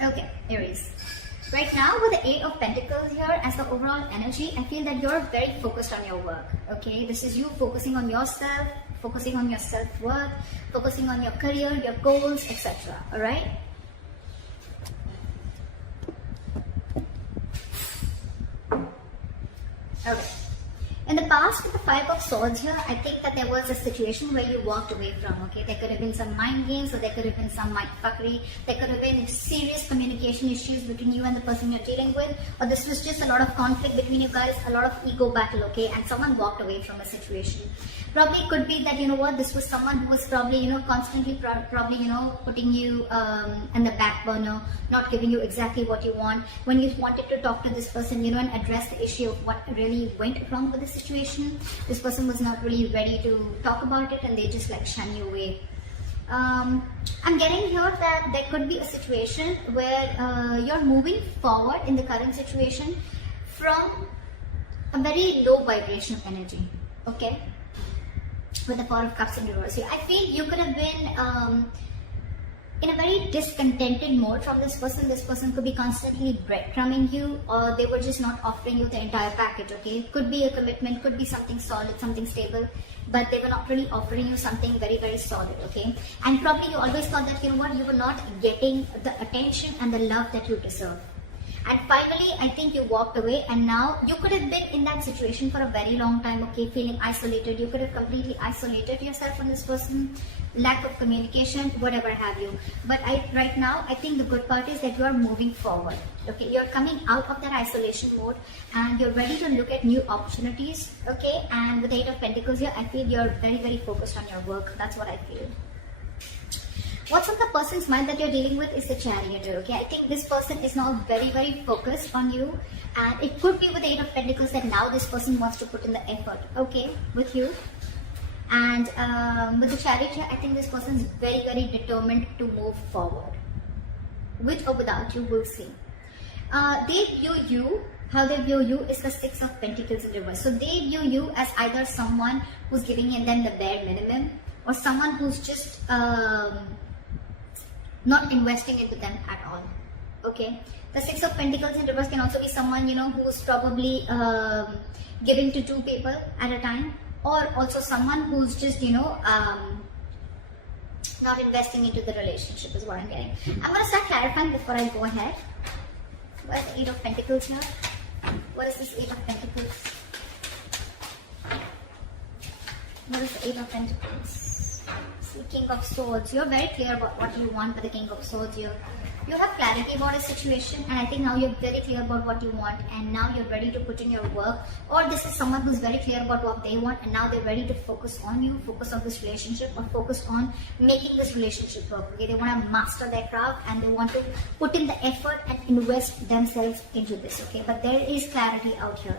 Okay, Aries. Right now with the Eight of Pentacles here as the overall energy, I feel that you're very focused on your work. Okay, this is you focusing on yourself, focusing on your self-worth, focusing on your career, your goals, etc. Alright? Okay. In the past, with the Five of Swords here, I think that there was a situation where you walked away from, okay? There could have been some mind games, or there could have been some mind fuckery. There could have been serious communication issues between you and the person you're dealing with, or this was just a lot of conflict between you guys, a lot of ego battle, okay? And someone walked away from a situation. Probably could be that, you know what, this was someone who was probably, you know, constantly probably, you know, putting you in the back burner, not giving you exactly what you want. When you wanted to talk to this person, you know, and address the issue of what really went wrong with the situation, this person was not really ready to talk about it, and they just like shun you away. I'm getting here that there could be a situation where you're moving forward in the current situation from a very low vibration of energy, okay? With the Four of Cups in reverse here, I feel you could have been in a very discontented mode from this person. This person could be constantly breadcrumbing you, or they were just not offering you the entire package, okay? It could be a commitment, could be something solid, something stable, but they were not really offering you something very, very solid, okay? And probably you always thought that, you know what, you were not getting the attention and the love that you deserve. And finally, I think you walked away, and now you could have been in that situation for a very long time, okay, feeling isolated. You could have completely isolated yourself from this person, lack of communication, whatever have you. But right now, I think the good part is that you are moving forward, okay? You're coming out of that isolation mode, and you're ready to look at new opportunities, okay? And with the Eight of Pentacles here, I feel you're very, very focused on your work. That's what I feel. What's on the person's mind that you're dealing with is the Chariot, okay? I think this person is now very, very focused on you, and it could be with the Eight of Pentacles that now this person wants to put in the effort, okay, with you. And with the Chariot, I think this person is very, very determined to move forward. With or without you, we'll see. They view you, how they view you is the Six of Pentacles in reverse. So they view you as either someone who's giving them the bare minimum, or someone who's just not investing into them at all, okay? The Six of Pentacles in reverse can also be someone, you know, who's probably giving to two people at a time, or also someone who's just, you know, not investing into the relationship is what I'm getting. I'm going to start clarifying before I go ahead. What is the Eight of Pentacles here? What is this Eight of Pentacles? What is the Eight of Pentacles? King of Swords. You're very clear about what you want with the King of Swords here. You have clarity about a situation, and I think now you're very clear about what you want, and now you're ready to put in your work. Or this is someone who's very clear about what they want, and now they're ready to focus on you, focus on this relationship, or focus on making this relationship work, okay? They want to master their craft, and they want to put in the effort and invest themselves into this, okay? But there is clarity out here.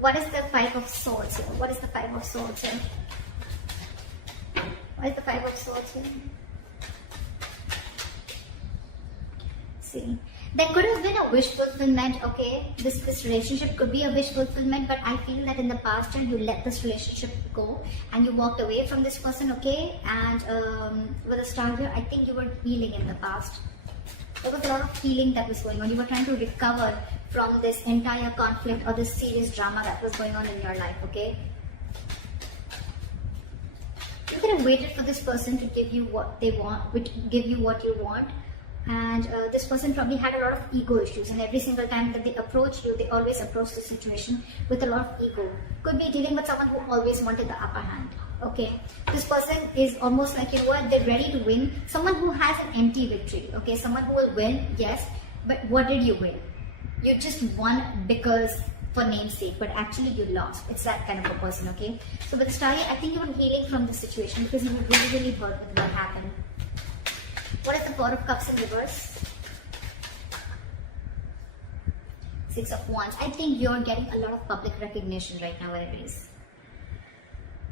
What is the Five of Swords here? What is the Five of Swords here? What is the Five of Swords here? See, there could have been a wish fulfillment, okay? This relationship could be a wish fulfillment, but I feel that in the past you let this relationship go and you walked away from this person, okay? And with a star here, I think you were healing in the past. There was a lot of healing that was going on. You were trying to recover from this entire conflict or this serious drama that was going on in your life, okay? You could have waited for this person to give you what they want, give you what you want. And this person probably had a lot of ego issues, and every single time that they approach you, they always approach the situation with a lot of ego. Could be dealing with someone who always wanted the upper hand, okay? This person is almost like, you know what, they're ready to win. Someone who has an empty victory, okay? Someone who will win, yes, but what did you win? You just won because for namesake, but actually you lost. It's that kind of a person, okay? So with the Star, I think you were healing from this situation because you were really, really hurt with what happened. What is the Four of Cups in reverse? Six of Wands. I think you're getting a lot of public recognition right now, Aries.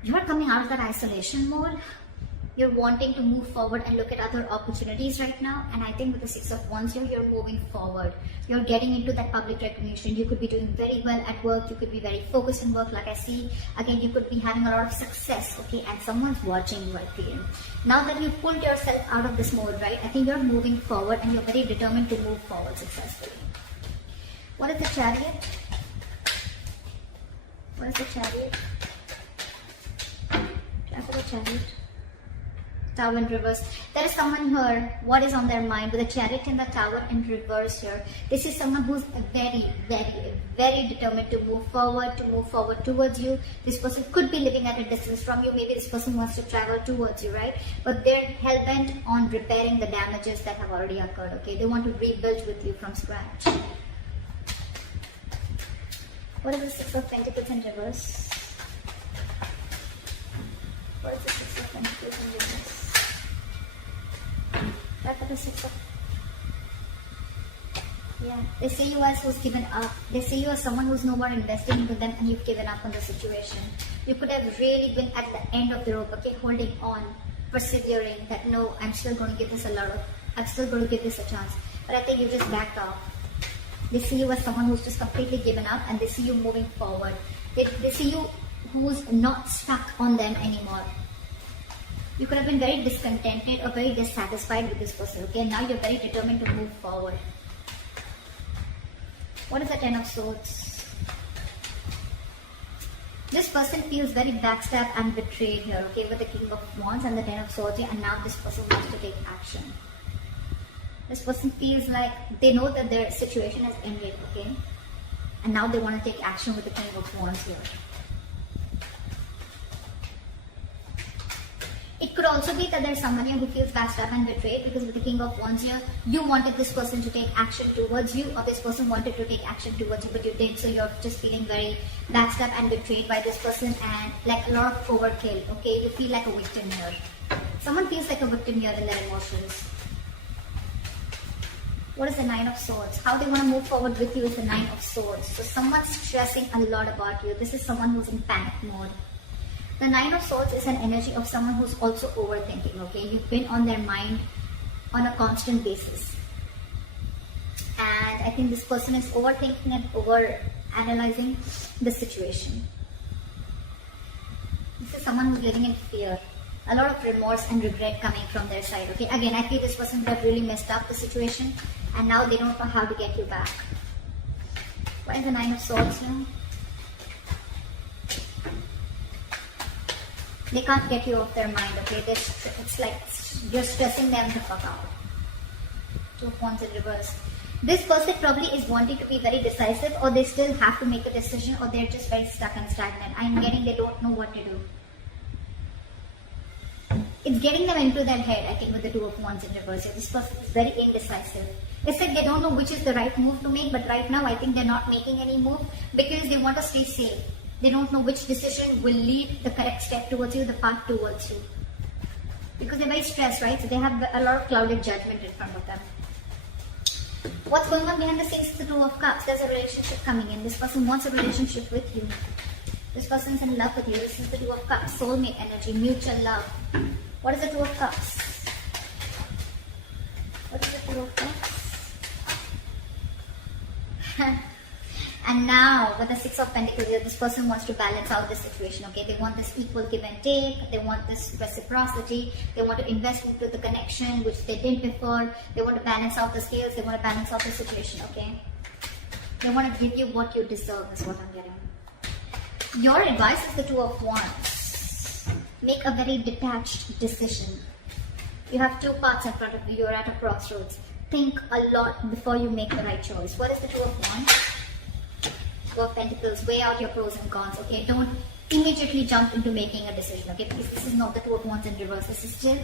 You're coming out of that isolation mode. You're wanting to move forward and look at other opportunities right now. And I think with the Six of Wands here, you're moving forward. You're getting into that public recognition. You could be doing very well at work. You could be very focused in work, like I see. Again, you could be having a lot of success, okay? And someone's watching you right here. Now that you pulled yourself out of this mode, right? I think you're moving forward and you're very determined to move forward successfully. What is the Chariot? What is the Chariot? After the Chariot. Tower in reverse. There is someone here, what is on their mind with the Chariot and the Tower in reverse here. This is someone who's very, very, very determined to move forward towards you. This person could be living at a distance from you. Maybe this person wants to travel towards you, right? But they're hell-bent on repairing the damages that have already occurred, okay? They want to rebuild with you from scratch. What is the Six of Pentacles in reverse? What is the Six of Pentacles in reverse? Back at the Six of... Yeah, they see you as who's given up. They see you as someone who's no more investing into them and you've given up on the situation. You could have really been at the end of the rope, okay, holding on, persevering, that no, I'm still going to give this a chance. But I think you just backed off. They see you as someone who's just completely given up and they see you moving forward. They see you who's not stuck on them anymore. You could have been very discontented or very dissatisfied with this person, okay? Now you're very determined to move forward. What is the Ten of Swords? This person feels very backstabbed and betrayed here, okay? With the King of Wands and the Ten of Swords here, and now this person wants to take action. This person feels like they know that their situation has ended, okay? And now they want to take action with the King of Wands here. It could also be that there's someone here who feels backstabbed and betrayed because with the King of Wands here, you wanted this person to take action towards you or this person wanted to take action towards you, but you didn't. So you're just feeling very backstabbed and betrayed by this person and like a lot of overkill, okay? You feel like a victim here. Someone feels like a victim here in their emotions. What is the Nine of Swords? How they want to move forward with you is the Nine of Swords. So someone's stressing a lot about you. This is someone who's in panic mode. The Nine of Swords is an energy of someone who's also overthinking, okay? You've been on their mind on a constant basis. And I think this person is overthinking and over-analyzing the situation. This is someone who's living in fear. A lot of remorse and regret coming from their side, okay? Again, I feel this person would have really messed up the situation and now they don't know how to get you back. What is the Nine of Swords now? They can't get you off their mind, okay? It's like you're stressing them the fuck out. Two of Wands in reverse. This person probably is wanting to be very decisive or they still have to make a decision or they're just very stuck and stagnant. I'm getting they don't know what to do. It's getting them into their head, I think, with the Two of Wands in reverse. This person is very indecisive. It's like they don't know which is the right move to make, but right now I think they're not making any move because they want to stay safe. They don't know which decision will lead the correct step towards you, the path towards you. Because they're very stressed, right? So they have a lot of clouded judgment in front of them. What's going on behind the scenes is the Two of Cups. There's a relationship coming in. This person wants a relationship with you. This person's in love with you. This is the Two of Cups. Soulmate energy, mutual love. What is the Two of Cups? What is the Two of Cups? And now, with the Six of Pentacles here, this person wants to balance out the situation, okay? They want this equal give and take. They want this reciprocity. They want to invest into the connection, which they didn't before. They want to balance out the scales. They want to balance out the situation, okay? They want to give you what you deserve, is what I'm getting. Your advice is the Two of Wands. Make a very detached decision. You have two paths in front of you. You're at a crossroads. Think a lot before you make the right choice. What is the Two of Wands? Two of Pentacles, weigh out your pros and cons, okay? Don't immediately jump into making a decision, okay? Because this is not the Two of Wands in reverse. This is still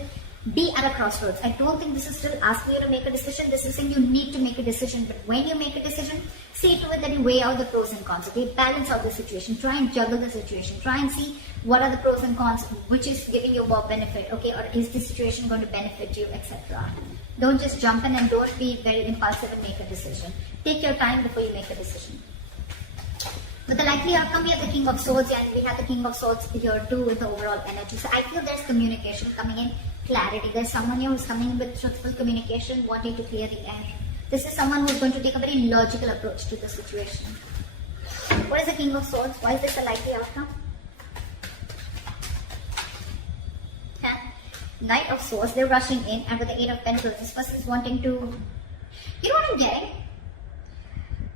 be at a crossroads. I don't think this is still asking you to make a decision. This is saying you need to make a decision. But when you make a decision, see to it that you weigh out the pros and cons, okay? Balance out the situation. Try and juggle the situation. Try and see what are the pros and cons, which is giving you more benefit, okay? Or is this situation going to benefit you, etc. Don't just jump in and don't be very impulsive and make a decision. Take your time before you make a decision. With the likely outcome, we have the King of Swords, and we have the King of Swords here too with the overall energy. So I feel there's communication coming in, clarity. There's someone here who's coming with truthful communication, wanting to clear the air. This is someone who's going to take a very logical approach to the situation. What is the King of Swords? Why is this a likely outcome? Knight of Swords, they're rushing in, and with the Eight of Pentacles, this person is wanting to, you know what I'm getting?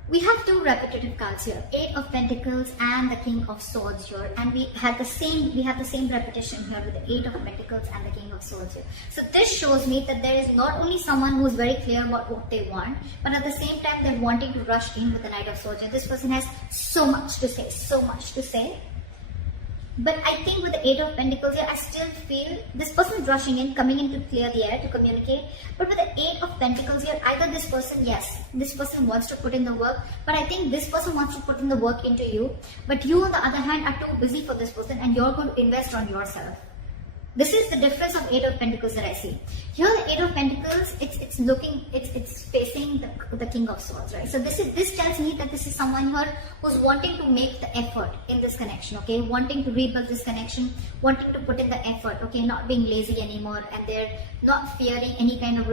We have two repetitive cards here, Eight of Pentacles and the King of Swords here, and we have the same repetition here with the Eight of Pentacles and the King of Swords here. So this shows me that there is not only someone who is very clear about what they want, but at the same time they're wanting to rush in with the Knight of Swords here. This person has so much to say. But I think with the Eight of Pentacles here, I still feel this person is rushing in, coming in to clear the air, to communicate. But with the Eight of Pentacles here, either this person, yes, this person wants to put in the work, but I think this person wants to put in the work into you. But you, on the other hand, are too busy for this person, and you're going to invest on yourself. This is the difference of Eight of Pentacles that I see. Here, the Eight of Pentacles, it's facing the King of Swords, right? So this tells me that this is someone here who's wanting to make the effort in this connection, okay? Wanting to rebuild this connection, wanting to put in the effort, okay? Not being lazy anymore, and they're not fearing any kind of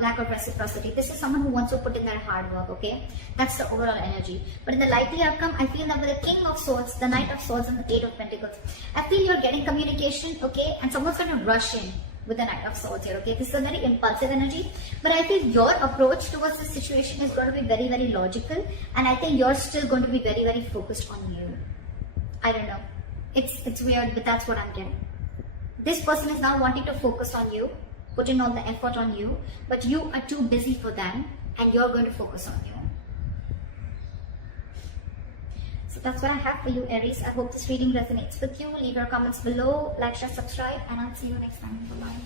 lack of reciprocity. This is someone who wants to put in their hard work, okay? That's the overall energy. But in the likely outcome, I feel that with the King of Swords, the Knight of Swords, and the Eight of Pentacles, I feel you're getting communication, okay? And someone's going to rush in with the Knight of Swords here, okay? This is a very impulsive energy, but I feel your approach towards the situation is going to be very, very logical, and I think you're still going to be very, very focused on you. I don't know. It's weird, but that's what I'm getting. This person is now wanting to focus on you, putting all the effort on you, but you are too busy for them, and you're going to focus on you. So that's what I have for you, Aries. I hope this reading resonates with you. Leave your comments below, like, share, subscribe, and I'll see you next time. Bye-bye.